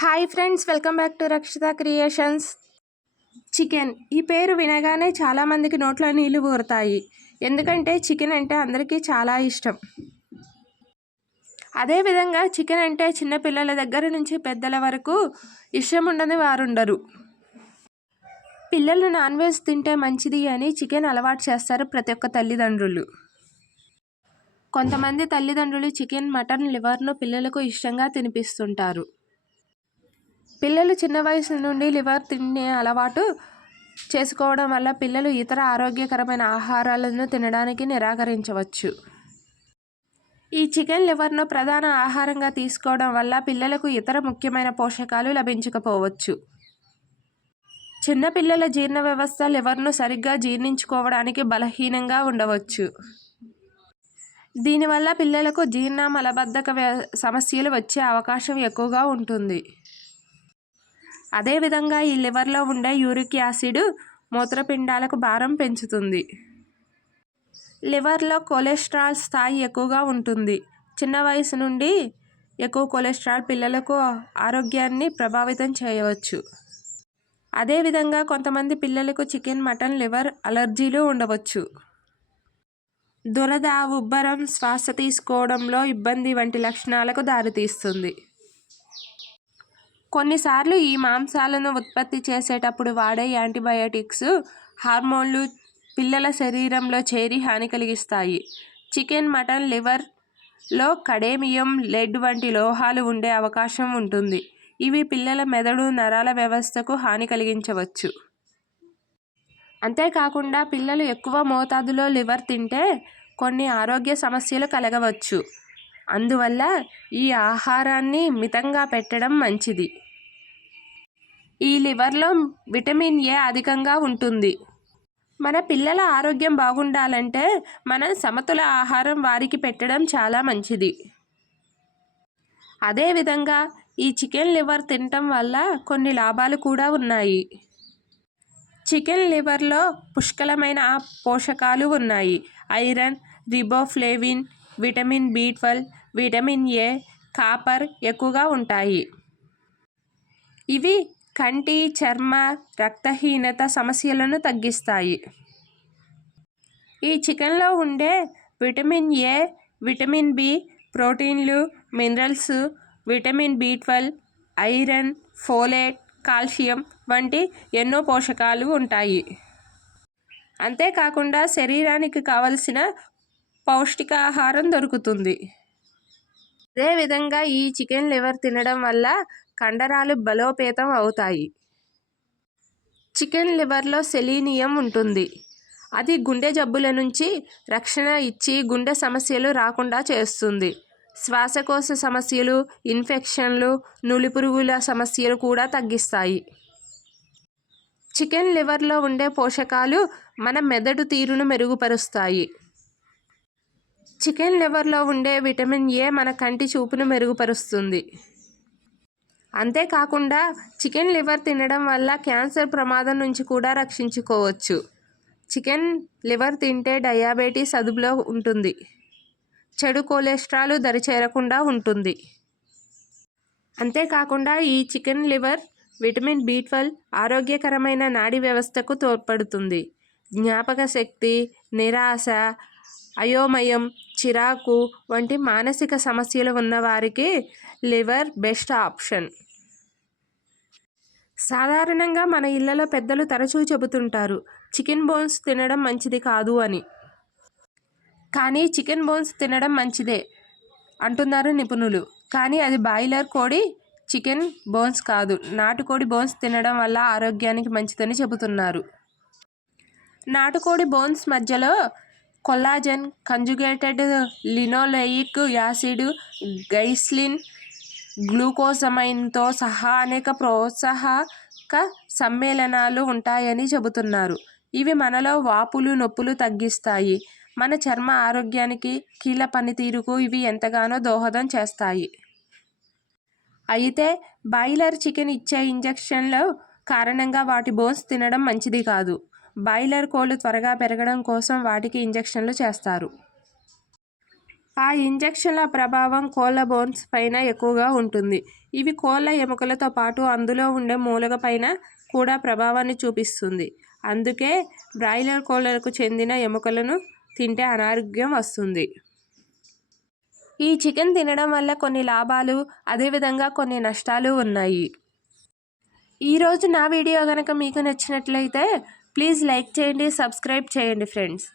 Hi friends welcome back to Rakshita creations. Chicken. ఈ పేరు వినగానే చాలామందికి నోట్లో నీళ్ళు ఊరుతాయి. ఎందుకంటే చికెన్ అంటే అందరికీ చాలా ఇష్టం. అదేవిధంగా చికెన్ అంటే చిన్నపిల్లల దగ్గర నుంచి పెద్దల వరకు ఇష్టం ఉండని వారుండరు. పిల్లలు నాన్ వెజ్ తింటే మంచిది అని చికెన్ అలవాటు చేస్తారు ప్రతి ఒక్క తల్లిదండ్రులు. కొంతమంది తల్లిదండ్రులు చికెన్ మటన్ లివర్ను పిల్లలకు ఇష్టంగా తినిపిస్తుంటారు. పిల్లలు చిన్న వయసు నుండి లివర్ తినే అలవాటు చేసుకోవడం వల్ల పిల్లలు ఇతర ఆరోగ్యకరమైన ఆహారాలను తినడానికి నిరాకరించవచ్చు. ఈ చికెన్ లివర్ను ప్రధాన ఆహారంగా తీసుకోవడం వల్ల పిల్లలకు ఇతర ముఖ్యమైన పోషకాలు లభించకపోవచ్చు. చిన్నపిల్లల జీర్ణ వ్యవస్థ లివర్ను సరిగ్గా జీర్ణించుకోవడానికి బలహీనంగా ఉండవచ్చు. దీనివల్ల పిల్లలకు జీర్ణ మలబద్ధక సమస్యలు వచ్చే అవకాశం ఎక్కువగా ఉంటుంది. అదేవిధంగా ఈ లివర్లో ఉండే యూరిక్ యాసిడ్ మూత్రపిండాలకు భారం పెంచుతుంది. లివర్లో కొలెస్ట్రాల్ స్థాయి ఎక్కువగా ఉంటుంది. చిన్న వయసు నుండి ఎక్కువ కొలెస్ట్రాల్ పిల్లలకు ఆరోగ్యాన్ని ప్రభావితం చేయవచ్చు. అదేవిధంగా కొంతమంది పిల్లలకు చికెన్ మటన్ లివర్ అలర్జీలు ఉండవచ్చు. దురద ఉబ్బరం శ్వాస తీసుకోవడంలో ఇబ్బంది వంటి లక్షణాలకు దారితీస్తుంది. కొన్నిసార్లు ఈ మాంసాలను ఉత్పత్తి చేసేటప్పుడు వాడే యాంటీబయాటిక్స్ హార్మోన్లు పిల్లల శరీరంలో చేరి హాని కలిగిస్తాయి. చికెన్ మటన్ లివర్లో కడేమియం లెడ్ వంటి లోహాలు ఉండే అవకాశం ఉంటుంది. ఇవి పిల్లల మెదడు నరాల వ్యవస్థకు హాని కలిగించవచ్చు. అంతేకాకుండా పిల్లలు ఎక్కువ మోతాదులో లివర్ తింటే కొన్ని ఆరోగ్య సమస్యలు కలగవచ్చు. అందువల్ల ఈ ఆహారాన్ని మితంగా పెట్టడం మంచిది. ఈ లివర్లో విటమిన్ ఏ అధికంగా ఉంటుంది. మన పిల్లల ఆరోగ్యం బాగుండాలంటే మనం సమతుల ఆహారం వారికి పెట్టడం చాలా మంచిది. అదేవిధంగా ఈ చికెన్ లివర్ తినటం వల్ల కొన్ని లాభాలు కూడా ఉన్నాయి. చికెన్ లివర్లో పుష్కలమైన పోషకాలు ఉన్నాయి. Iron riboflavin vitamin B twelve vitamin A copper ఎక్కువగా ఉంటాయి. ఇవి కంటి చర్మ రక్తహీనత సమస్యలను తగ్గిస్తాయి. ఈ చికెన్లో ఉండే విటమిన్ ఏ విటమిన్ బి ప్రోటీన్లు minerals vitamin B twelve iron folate calcium వంటి ఎన్నో పోషకాలు ఉంటాయి. అంతేకాకుండా శరీరానికి కావలసిన పౌష్టికాహారం దొరుకుతుంది. అదేవిధంగా ఈ చికెన్ లివర్ తినడం వల్ల కండరాలు బలోపేతం అవుతాయి. చికెన్ లివర్లో సెలీనియం ఉంటుంది. అది గుండె జబ్బుల నుంచి రక్షణ ఇచ్చి గుండె సమస్యలు రాకుండా చేస్తుంది. శ్వాసకోశ సమస్యలు ఇన్ఫెక్షన్లు నులిపురుగుల సమస్యలు కూడా తగ్గిస్తాయి. చికెన్ లివర్లో ఉండే పోషకాలు మన మెదడు తీరును మెరుగుపరుస్తాయి. చికెన్ లివర్లో ఉండే విటమిన్ ఏ మన కంటి చూపును మెరుగుపరుస్తుంది. అంతేకాకుండా చికెన్ లివర్ తినడం వల్ల క్యాన్సర్ ప్రమాదం నుంచి కూడా రక్షించుకోవచ్చు. చికెన్ లివర్ తింటే డయాబెటీస్ అదుపులో ఉంటుంది. చెడు కొలెస్ట్రాల్ దరిచేరకుండా ఉంటుంది. అంతేకాకుండా ఈ chicken liver vitamin B twelve ఆరోగ్యకరమైన నాడీ వ్యవస్థకు తోడ్పడుతుంది. జ్ఞాపక శక్తి నిరాశ అయోమయం చిరాకు వంటి మానసిక సమస్యలు ఉన్నవారికి లివర్ బెస్ట్ ఆప్షన్. సాధారణంగా మన ఇళ్ళలో పెద్దలు తరచూ చెబుతుంటారు చికెన్ బోన్స్ తినడం మంచిది కాదు అని. కానీ చికెన్ బోన్స్ తినడం మంచిదే అంటున్నారు నిపుణులు. కానీ అది బాయిలర్ కోడి చికెన్ బోన్స్ కాదు. నాటుకోడి బోన్స్ తినడం వల్ల ఆరోగ్యానికి మంచిదని చెబుతున్నారు. నాటుకోడి బోన్స్ మధ్యలో collagen conjugated linoleic acid glycine గ్లూకోజమైన్తో సహా అనేక ప్రోత్సాహక సమ్మేళనాలు ఉంటాయని చెబుతున్నారు. ఇవి మనలో వాపులు నొప్పులు తగ్గిస్తాయి. మన చర్మ ఆరోగ్యానికి కీళ్ళ పనితీరుకు ఇవి ఎంతగానో దోహదం చేస్తాయి. అయితే బాయిలర్ చికెన్ ఇచ్చే ఇంజెక్షన్ల కారణంగా వాటి బోన్స్ తినడం మంచిది కాదు. బాయిలర్ కోళ్ళు త్వరగా పెరగడం కోసం వాటికి ఇంజెక్షన్లు చేస్తారు. ఆ ఇంజెక్షన్ల ప్రభావం కోళ్ళ బోన్స్ పైన ఎక్కువగా ఉంటుంది. ఇవి కోళ్ళ ఎముకలతో పాటు అందులో ఉండే మూలక పైన కూడా ప్రభావాన్ని చూపిస్తుంది. అందుకే బ్రాయిలర్ కోళ్ళకు చెందిన ఎముకలను తింటే అనారోగ్యం వస్తుంది. ఈ చికెన్ తినడం వల్ల కొన్ని లాభాలు అదేవిధంగా కొన్ని నష్టాలు ఉన్నాయి. ఈరోజు నా వీడియో కనుక మీకు నచ్చినట్లయితే ప్లీజ్ లైక్ చేయండి సబ్స్క్రైబ్ చేయండి ఫ్రెండ్స్.